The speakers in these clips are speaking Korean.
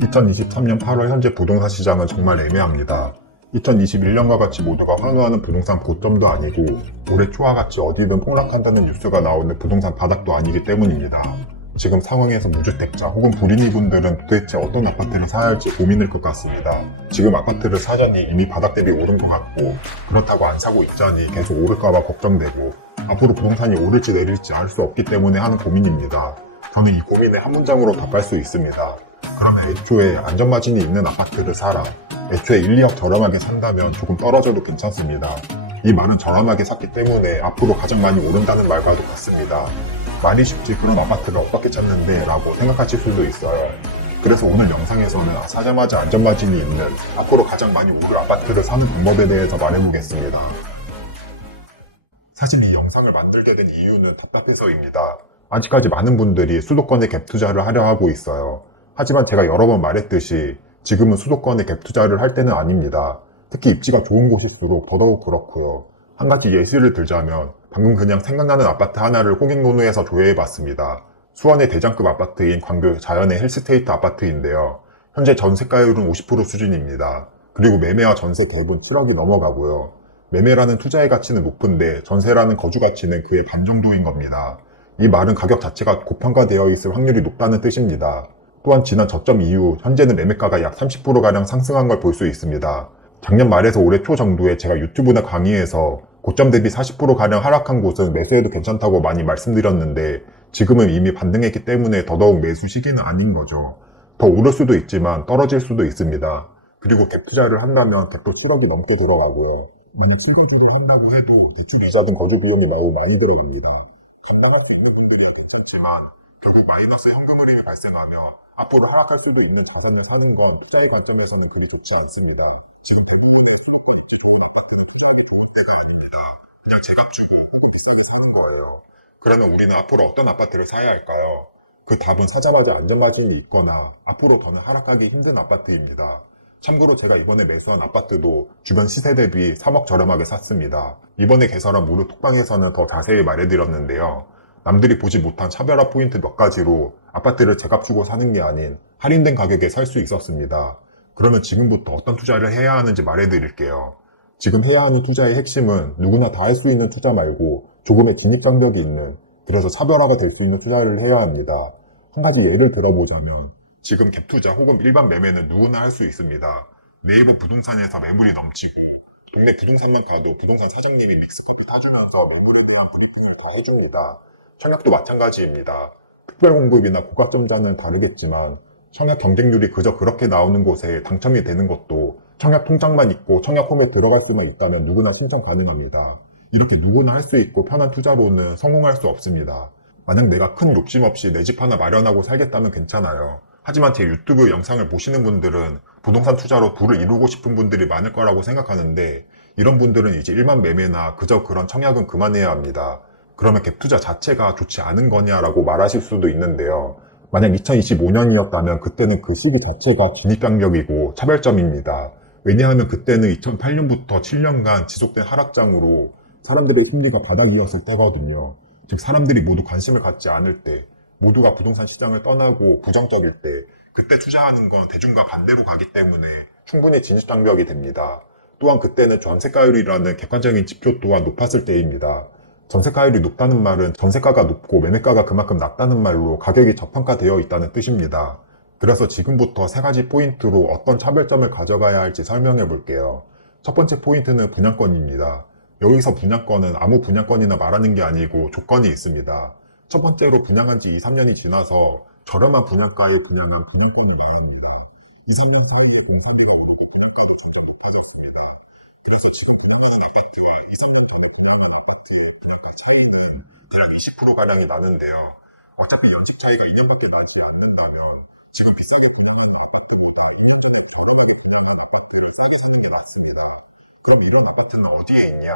2023년 8월 현재 부동산 시장은 정말 애매합니다. 2021년과 같이 모두가 환호하는 부동산 고점도 아니고 올해 초와 같이 어디든 폭락한다는 뉴스가 나오는 부동산 바닥도 아니기 때문입니다. 지금 상황에서 무주택자 혹은 불인이분들은 도대체 어떤 아파트를 사야 할지 고민일 것 같습니다. 지금 아파트를 사자니 이미 바닥 대비 오른 것 같고 그렇다고 안 사고 있자니 계속 오를까봐 걱정되고 앞으로 부동산이 오를지 내릴지 알 수 없기 때문에 하는 고민입니다. 저는 이 고민에 한 문장으로 답할 수 있습니다. 그러면 애초에 안전마진이 있는 아파트를 사라. 애초에 1, 2억 저렴하게 산다면 조금 떨어져도 괜찮습니다. 이 말은 저렴하게 샀기 때문에 앞으로 가장 많이 오른다는 말과도 같습니다. 말이 쉽지 그런 아파트를 어떻게 찾는데 라고 생각하실 수도 있어요. 그래서 오늘 영상에서는 사자마자 안전마진이 있는 앞으로 가장 많이 오를 아파트를 사는 방법에 대해서 말해보겠습니다. 사실 이 영상을 만들게 된 이유는 답답해서입니다. 아직까지 많은 분들이 수도권에 갭 투자를 하려 하고 있어요. 하지만 제가 여러 번 말했듯이 지금은 수도권에 갭 투자를 할 때는 아닙니다. 특히 입지가 좋은 곳일수록 더더욱 그렇고요. 한 가지 예시를 들자면 방금 그냥 생각나는 아파트 하나를 호갱노누에서 조회해봤습니다. 수원의 대장급 아파트인 광교 자연의 힐스테이트 아파트인데요. 현재 전세가율은 50% 수준입니다. 그리고 매매와 전세 갭은 7억이 넘어가고요. 매매라는 투자의 가치는 높은데 전세라는 거주 가치는 그의 반 정도인 겁니다. 이 말은 가격 자체가 고평가되어 있을 확률이 높다는 뜻입니다. 또한 지난 저점 이후 현재는 매매가가 약 30%가량 상승한 걸 볼 수 있습니다. 작년 말에서 올해 초 정도에 제가 유튜브나 강의에서 고점 대비 40%가량 하락한 곳은 매수해도 괜찮다고 많이 말씀드렸는데 지금은 이미 반등했기 때문에 더더욱 매수 시기는 아닌 거죠. 더 오를 수도 있지만 떨어질 수도 있습니다. 그리고 갭 투자를 한다면 갭도 7억이 넘게 들어가고요. 만약 실거주를 한다고 해도 대출 이자 등 거주 비용이 매우 많이 들어갑니다. 감당할 수 있는 분들이야 괜찮지만 결국 마이너스 현금 흐름이 발생하며 앞으로 하락할 수도 있는 자산을 사는 건 투자의 관점에서는 그리 좋지 않습니다. 지금 대부분의 수익률이 기록을 똑같은 투자를 좋은 때가 아닙니다. 그냥 제값 주고 비싸게 사는 거예요. 그러면 우리는 앞으로 어떤 아파트를 사야 할까요? 그 답은 사자마자 안전마진이 있거나 앞으로 더는 하락하기 힘든 아파트입니다. 참고로 제가 이번에 매수한 아파트도 주변 시세 대비 3억 저렴하게 샀습니다. 이번에 개설한 무료 톡방에서는 더 자세히 말해드렸는데요. 남들이 보지 못한 차별화 포인트 몇 가지로 아파트를 제값 주고 사는 게 아닌 할인된 가격에 살 수 있었습니다. 그러면 지금부터 어떤 투자를 해야 하는지 말해드릴게요. 지금 해야 하는 투자의 핵심은 누구나 다 할 수 있는 투자 말고 조금의 진입장벽이 있는, 그래서 차별화가 될 수 있는 투자를 해야 합니다. 한 가지 예를 들어보자면 지금 갭 투자 혹은 일반 매매는 누구나 할 수 있습니다. 네이버 부동산에서 매물이 넘치고 동네 부동산만 가도 부동산 사장님이 믹스커피 사주면서 매물을 다 해줍니다. 청약도 마찬가지입니다. 특별공급이나 고가점자는 다르겠지만 청약 경쟁률이 그저 그렇게 나오는 곳에 당첨이 되는 것도 청약 통장만 있고 청약 홈에 들어갈 수만 있다면 누구나 신청 가능합니다. 이렇게 누구나 할 수 있고 편한 투자로는 성공할 수 없습니다. 만약 내가 큰 욕심 없이 내 집 하나 마련하고 살겠다면 괜찮아요. 하지만 제 유튜브 영상을 보시는 분들은 부동산 투자로 부를 이루고 싶은 분들이 많을 거라고 생각하는데 이런 분들은 이제 일반 매매나 그저 그런 청약은 그만해야 합니다. 그러면 갭 투자 자체가 좋지 않은 거냐라고 말하실 수도 있는데요. 만약 2025년이었다면 그때는 그 시기 자체가 진입장벽이고 차별점입니다. 왜냐하면 그때는 2008년부터 7년간 지속된 하락장으로 사람들의 심리가 바닥이었을 때거든요. 즉 사람들이 모두 관심을 갖지 않을 때, 모두가 부동산 시장을 떠나고 부정적일 때, 그때 투자하는 건 대중과 반대로 가기 때문에 충분히 진입장벽이 됩니다. 또한 그때는 전세가율이라는 객관적인 지표 또한 높았을 때입니다. 전세가율이 높다는 말은 전세가가 높고 매매가가 그만큼 낮다는 말로 가격이 저평가되어 있다는 뜻입니다. 그래서 지금부터 세 가지 포인트로 어떤 차별점을 가져가야 할지 설명해 볼게요. 첫 번째 포인트는 분양권입니다. 여기서 분양권은 아무 분양권이나 말하는 게 아니고 조건이 있습니다. 첫 번째로 분양한 지 2, 3년이 지나서 저렴한 분양가에 분양한 분양권이 나옵니다. 2, 3년 후에 분양가들이 모두 분양가를 충족하겠습니다. 그래서 지금 분양하는 아파트 2, 3년 아파트 분양가 차이는 대략 20%가량이 나는데요. 어차피 연식 차이가 2년밖에 나지 않는다면 지금 비싸게 분양하는 아파트보다 아파트를 싸게 사는 게 낫습니다. 그럼 이런 아파트는 어디에 있냐?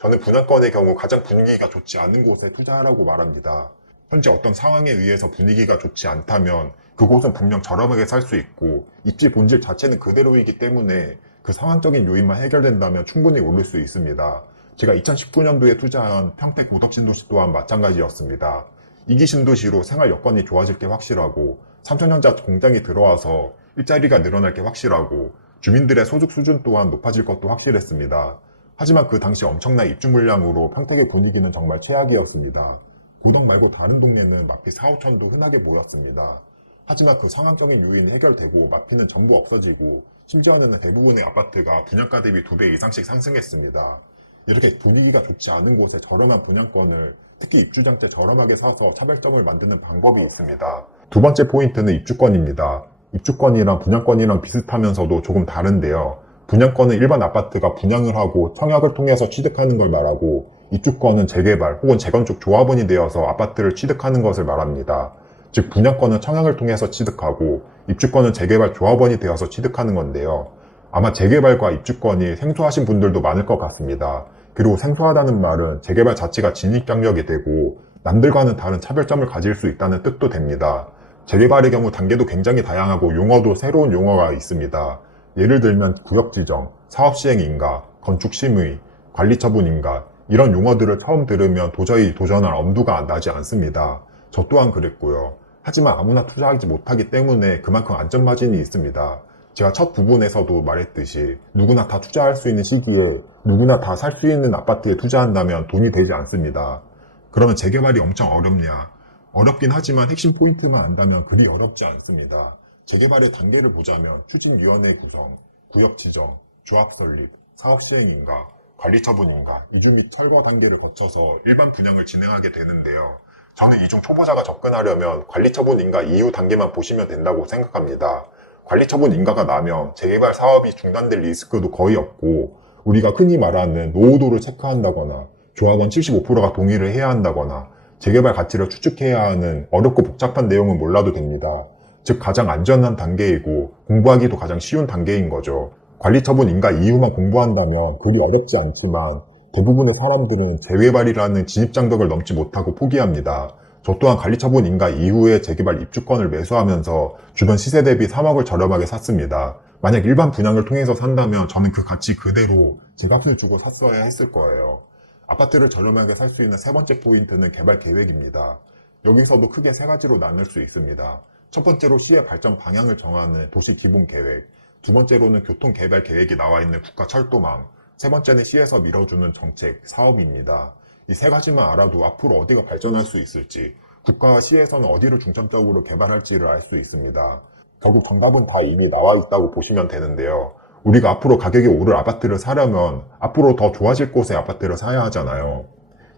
저는 분양권의 경우 가장 분위기가 좋지 않은 곳에 투자하라고 말합니다. 현재 어떤 상황에 의해서 분위기가 좋지 않다면 그곳은 분명 저렴하게 살 수 있고 입지 본질 자체는 그대로이기 때문에 그 상황적인 요인만 해결된다면 충분히 오를 수 있습니다. 제가 2019년도에 투자한 평택 고덕신도시 또한 마찬가지였습니다. 2기 신도시로 생활 여건이 좋아질 게 확실하고 삼천전자 공장이 들어와서 일자리가 늘어날 게 확실하고 주민들의 소득 수준 또한 높아질 것도 확실했습니다. 하지만 그 당시 엄청난 입주 물량으로 평택의 분위기는 정말 최악이었습니다. 고덕 말고 다른 동네는 마피 4, 5천도 흔하게 모였습니다. 하지만 그 상황적인 요인이 해결되고 마피는 전부 없어지고 심지어는 대부분의 아파트가 분양가 대비 2배 이상씩 상승했습니다. 이렇게 분위기가 좋지 않은 곳에 저렴한 분양권을 특히 입주장때 저렴하게 사서 차별점을 만드는 방법이 있습니다. 두 번째 포인트는 입주권입니다. 입주권이랑 분양권이랑 비슷하면서도 조금 다른데요. 분양권은 일반 아파트가 분양을 하고 청약을 통해서 취득하는 걸 말하고 입주권은 재개발 혹은 재건축 조합원이 되어서 아파트를 취득하는 것을 말합니다. 즉 분양권은 청약을 통해서 취득하고 입주권은 재개발 조합원이 되어서 취득하는 건데요. 아마 재개발과 입주권이 생소하신 분들도 많을 것 같습니다. 그리고 생소하다는 말은 재개발 자체가 진입장벽이 되고 남들과는 다른 차별점을 가질 수 있다는 뜻도 됩니다. 재개발의 경우 단계도 굉장히 다양하고 용어도 새로운 용어가 있습니다. 예를 들면 구역지정, 사업시행인가, 건축심의, 관리처분인가 이런 용어들을 처음 들으면 도저히 도전할 엄두가 나지 않습니다. 저 또한 그랬고요. 하지만 아무나 투자하지 못하기 때문에 그만큼 안전마진이 있습니다. 제가 첫 부분에서도 말했듯이 누구나 다 투자할 수 있는 시기에 누구나 다 살 수 있는 아파트에 투자한다면 돈이 되지 않습니다. 그러면 재개발이 엄청 어렵냐? 어렵긴 하지만 핵심 포인트만 안다면 그리 어렵지 않습니다. 재개발의 단계를 보자면 추진위원회 구성, 구역 지정, 조합 설립, 사업 시행인가, 관리 처분인가, 유주 및 철거 단계를 거쳐서 일반 분양을 진행하게 되는데요. 저는 이 중 초보자가 접근하려면 관리 처분 인가 이후 단계만 보시면 된다고 생각합니다. 관리 처분 인가가 나면 재개발 사업이 중단될 리스크도 거의 없고 우리가 흔히 말하는 노후도를 체크한다거나 조합원 75%가 동의를 해야 한다거나 재개발 가치를 추측해야 하는 어렵고 복잡한 내용은 몰라도 됩니다. 즉 가장 안전한 단계이고 공부하기도 가장 쉬운 단계인 거죠. 관리 처분 인가 이후만 공부한다면 그리 어렵지 않지만 대부분의 사람들은 재개발이라는 진입장벽을 넘지 못하고 포기합니다. 저 또한 관리처분 인가 이후에 재개발 입주권을 매수하면서 주변 시세 대비 3억을 저렴하게 샀습니다. 만약 일반 분양을 통해서 산다면 저는 그 가치 그대로 제 값을 주고 샀어야 했을 거예요. 아파트를 저렴하게 살 수 있는 세 번째 포인트는 개발 계획입니다. 여기서도 크게 세 가지로 나눌 수 있습니다. 첫 번째로 시의 발전 방향을 정하는 도시 기본 계획, 두 번째로는 교통 개발 계획이 나와 있는 국가 철도망, 세 번째는 시에서 밀어주는 정책, 사업입니다. 이 세 가지만 알아도 앞으로 어디가 발전할 수 있을지, 국가와 시에서는 어디를 중점적으로 개발할지를 알 수 있습니다. 결국 정답은 다 이미 나와 있다고 보시면 되는데요. 우리가 앞으로 가격이 오를 아파트를 사려면 앞으로 더 좋아질 곳의 아파트를 사야 하잖아요.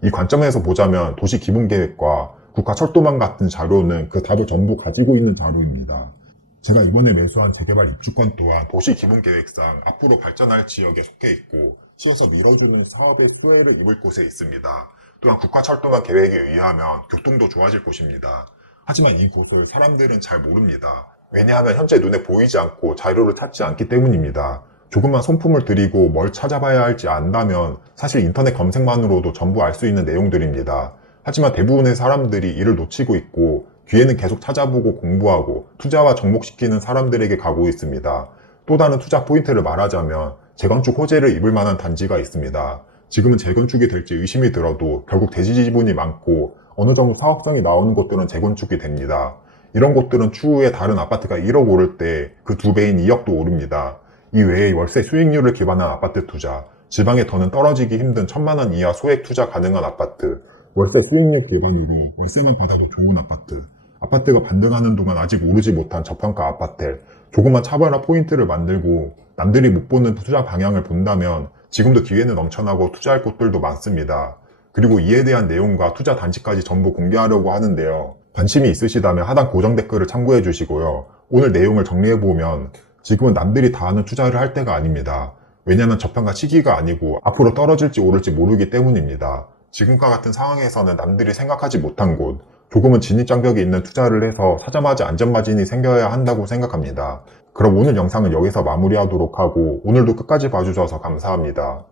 이 관점에서 보자면 도시 기본계획과 국가 철도망 같은 자료는 그 답을 전부 가지고 있는 자료입니다. 제가 이번에 매수한 재개발 입주권 또한 도시 기본계획상 앞으로 발전할 지역에 속해 있고 시에서 밀어주는 사업의 수혜를 입을 곳에 있습니다. 또한 국가 철도망 계획에 의하면 교통도 좋아질 곳입니다. 하지만 이 곳을 사람들은 잘 모릅니다. 왜냐하면 현재 눈에 보이지 않고 자료를 찾지 않기 때문입니다. 조금만 손품을 들이고 뭘 찾아봐야 할지 안다면 사실 인터넷 검색만으로도 전부 알 수 있는 내용들입니다. 하지만 대부분의 사람들이 이를 놓치고 있고 뒤에는 계속 찾아보고 공부하고 투자와 접목시키는 사람들에게 가고 있습니다. 또 다른 투자 포인트를 말하자면 재건축 호재를 입을 만한 단지가 있습니다. 지금은 재건축이 될지 의심이 들어도 결국 대지 지분이 많고 어느 정도 사업성이 나오는 곳들은 재건축이 됩니다. 이런 곳들은 추후에 다른 아파트가 1억 오를 때 그 2배인 2억도 오릅니다. 이 외에 월세 수익률을 기반한 아파트 투자, 지방에 더는 떨어지기 힘든 1,000만원 이하 소액 투자 가능한 아파트, 월세 수익률 기반으로 월세만 받아도 좋은 아파트, 아파트가 반등하는 동안 아직 오르지 못한 저평가 아파트, 조그만 차별화 포인트를 만들고 남들이 못 보는 투자 방향을 본다면 지금도 기회는 넘쳐나고 투자할 곳들도 많습니다. 그리고 이에 대한 내용과 투자 단지까지 전부 공개하려고 하는데요. 관심이 있으시다면 하단 고정 댓글을 참고해 주시고요. 오늘 내용을 정리해보면 지금은 남들이 다 하는 투자를 할 때가 아닙니다. 왜냐하면 저평가 시기가 아니고 앞으로 떨어질지 오를지 모르기 때문입니다. 지금과 같은 상황에서는 남들이 생각하지 못한 곳, 조금은 진입장벽이 있는 투자를 해서 사자마자 안전마진이 생겨야 한다고 생각합니다. 그럼 오늘 영상은 여기서 마무리하도록 하고 오늘도 끝까지 봐주셔서 감사합니다.